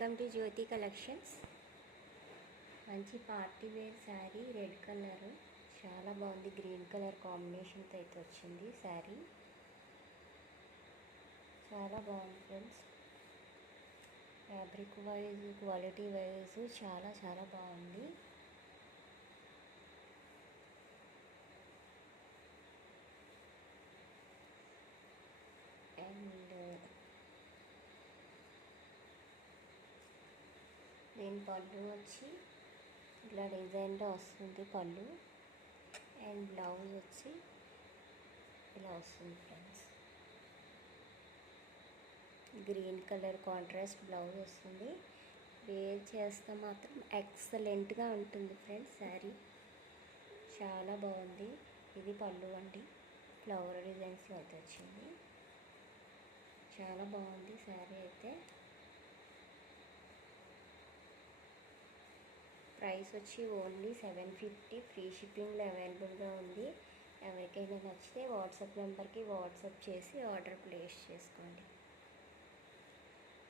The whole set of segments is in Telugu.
Welcome to Jyothi collections. మంచి party wear sari, red colour, చాలా బాగుంది. గ్రీన్ కలర్ కాంబినేషన్తో అయితే వచ్చింది శారీ. చాలా బాగుంది friends. Fabric wise, quality wise చాలా చాలా బాగుంది. అండ్ దీని పళ్ళు వచ్చి ఇలా డిజైన్లో వస్తుంది పళ్ళు. అండ్ బ్లౌజ్ వచ్చి ఇలా వస్తుంది friends. Green colour contrast blouse వస్తుంది. వేర్ చేస్తే మాత్రం ఎక్సలెంట్గా ఉంటుంది ఫ్రెండ్స్. శారీ చాలా బాగుంది. ఇది పళ్ళు అండి, ఫ్లవర్ డిజైన్స్లో అయితే వచ్చింది. చాలా బాగుంది శారీ అయితే. ప్రైస్ వచ్చి ఓన్లీ 750. ఫ్రీ షిప్పింగ్లో అవైలబుల్గా ఉంది. ఎవరికైనా నచ్చితే వాట్సాప్ నెంబర్కి వాట్సాప్ చేసి ఆర్డర్ ప్లేస్ చేసుకోండి.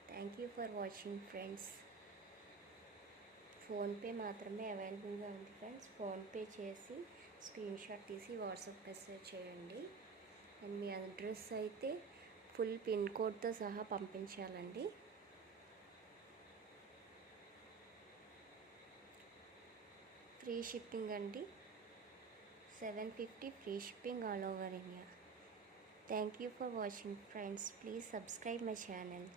Thank you for watching friends. PhonePe మాత్రమే అవైలబుల్గా ఉంది ఫ్రెండ్స్. ఫోన్పే చేసి స్క్రీన్ షాట్ తీసి వాట్సాప్ మెసేజ్ చేయండి. అండ్ మీ అడ్రస్ అయితే ఫుల్ పిన్ కోడ్తో సహా పంపించాలండి. ఫ్రీ షిప్పింగ్ అండి. 750 free shipping all over India. Thank you for watching friends. Please subscribe my channel.